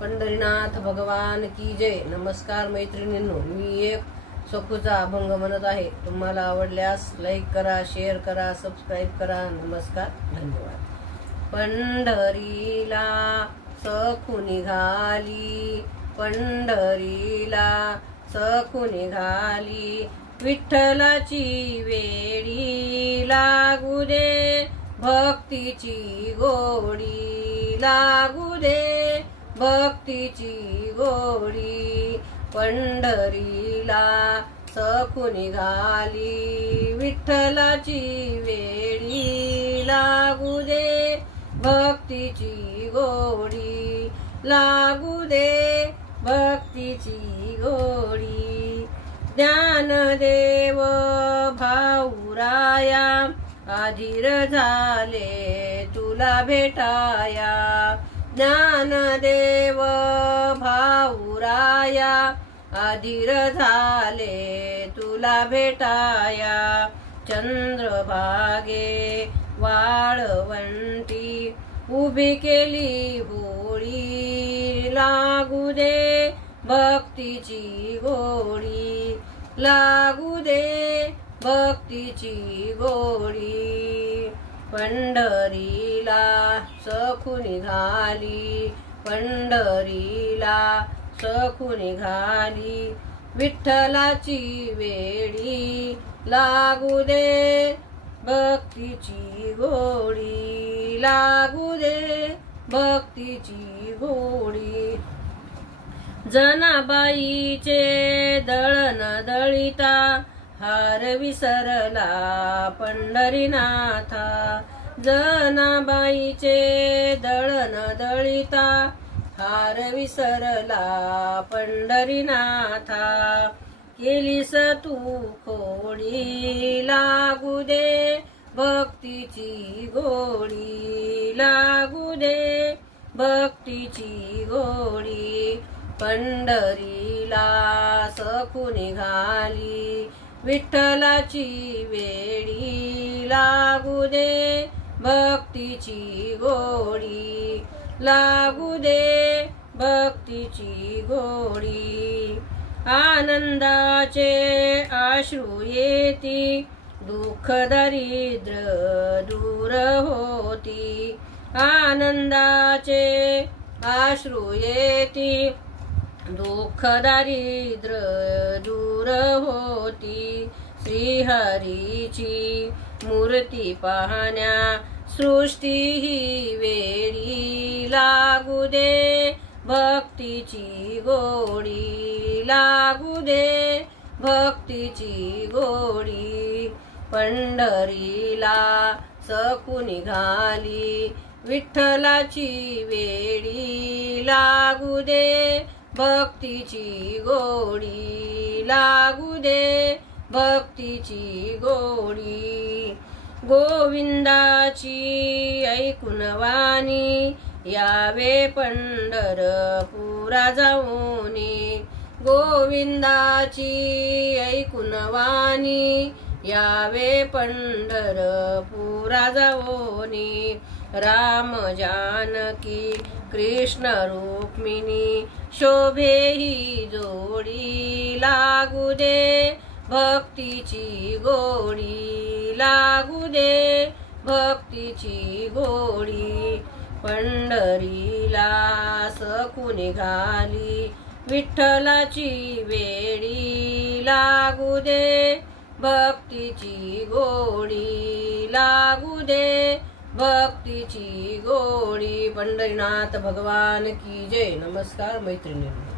पंढरीनाथ भगवान की जय. नमस्कार मैत्रिणींनो, मी एक सखूचा अभंग म्हणत आहे. तुम्हाला आवडल्यास लाईक करा, शेअर करा, सबस्क्राईब करा. नमस्कार, धन्यवाद. पंढरीला सखू निघाली, पंढरीला सखू निघाली, विठ्ठलाची वेडी लागू दे, भक्तीची गोडी लागू दे, भक्तीची गोडी. पंढरीला सखू निघाली, विठ्ठलाची वेडी लागू दे, भक्तीची गोडी लागू दे, भक्तीची गोडी. ज्ञानदेव भाऊराया, अधीर झाले तुला भेटाया. ज्ञानदेव भाऊराया, अधीर झाले तुला भेटाया. चंद्रभागे वाळवंटी, उभी केली होळी लागू दे, भक्तीची गोडी लागू दे, भक्तीची गोडी. पंढरीला सखू निघाली, पंढरीला सखू निघाली, विठ्ठलाची वेडी लागू दे, भक्तीची गोडी लागू दे, भक्तीची गोडी. जनाबाईचे दळण दळिता, हार विसरला पंढरीनाथा. जनाबाईचे दळण दळिता, हार विसरला पंढरीनाथा. केलीस तू खोडी लागू दे, भक्तीची गोडी लागू दे, भक्तीची गोडी. पंढरीला सखू निघाली, विठ्ठलाची वेडी लागू दे, भक्तीची गोडी लागू दे, भक्तीची गोडी. आनंदाचे अश्रू येती, दुःख दारिद्र्य दूर होती. आनंदाचे अश्रू येती, दुःख दारिद्र्य दूर होती. श्रीहरीची मूर्ती पाहण्या, सृष्टी ही वेडी लागू दे, भक्तीची गोडी लागू दे, भक्तीची गोडी. पंढरीला सखू निघाली, विठ्ठलाची वेडी लागू दे, भक्तीची गोडी लागू दे, भक्तीची गोडी. गोविंदाची ऐकून वाणी, यावे पंढरपुरा जाऊनी. गोविंदाची ऐकून वाणी, यावे पंढरपुरा जाऊनी. राम जानकी कृष्ण रुक्मिणी, शोभे ही जोडी लागू दे, भक्तीची गोडी लागू दे, भक्तीची गोडी. पंढरीला सखू निघाली, विठ्ठलाची वेडी लागू दे, भक्तीची गोडी लागू दे, भक्तीची गोडी. पंढरीनाथ भगवान की जय. नमस्कार मैत्रिणींनो.